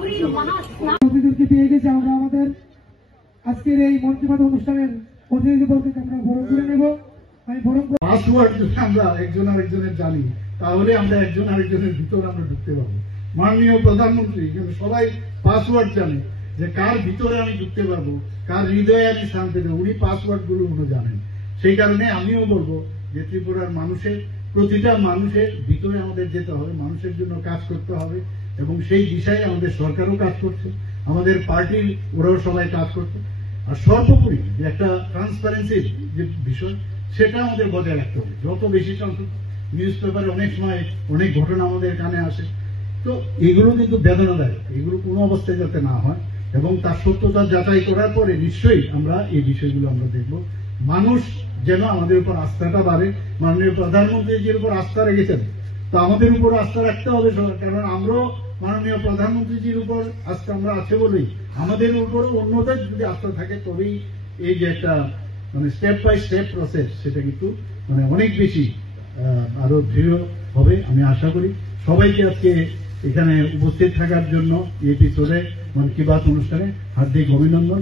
অতিথিদেরকে পেয়ে গেছি। আমরা আমাদের আজকের এই মন কি বাত অনুষ্ঠানের অতিথিবর্গকে আমরা বরণ করে নেব। আমি বরণ পাসওয়ার্ড যদি আমরা একজন আরেকজনের জানি, তাহলে আমরা একজন আরেকজনের ভিতর আমরা ঢুকতে পারবো। মাননীয় প্রধানমন্ত্রী কিন্তু সবাই পাসওয়ার্ড জানে, যে কার ভিতরে আমি ঢুকতে পারবো, কার হৃদয়ে আমি স্থান পেতে, উনি পাসওয়ার্ড গুলো উনি জানেন। সেই কারণে আমিও বলবো যে ত্রিপুরার মানুষের, প্রতিটা মানুষের ভিতরে আমাদের যেতে হবে, মানুষের জন্য কাজ করতে হবে, এবং সেই দিশায় আমাদের সরকারও কাজ করছে, আমাদের পার্টির ওরাও সবাই কাজ করছে। আর সর্বোপরি যে একটা ট্রান্সপারেন্সির যে বিষয়, সেটা আমাদের বজায় রাখতে হবে। যত বেশি নিউজ পেপারে অনেক সময় অনেক ঘটনা আমাদের কানে আসে, তো এগুলো কিন্তু বেদনাদায়ক, এগুলো কোনো অবস্থায় যাতে না হয়, এবং তার সত্যতা যাচাই করার পরে নিশ্চয়ই আমরা এই বিষয়গুলো আমরা দেখব। মানুষ যেন আমাদের উপর আস্থাটা বাড়ে। মাননীয় প্রধানমন্ত্রীজির উপর আস্থা রেখেছেন, তো আমাদের উপর আস্থা রাখতে হবে সবার, কারণ আমরাও মাননীয় প্রধানমন্ত্রীজির উপর আস্থা আমরা আছে বলেই আমাদের উপর অন্যদের যদি আস্থা থাকে, তবেই এই যে একটা স্টেপ বাই স্টেপ প্রসেস, সেটা কিন্তু অনেক বেশি আরো দৃঢ় হবে। আমি আশা করি সবাইকে আজকে এখানে উপস্থিত থাকার জন্য এই এপিসোডে মন কি বাত অনুষ্ঠানে হার্দিক অভিনন্দন।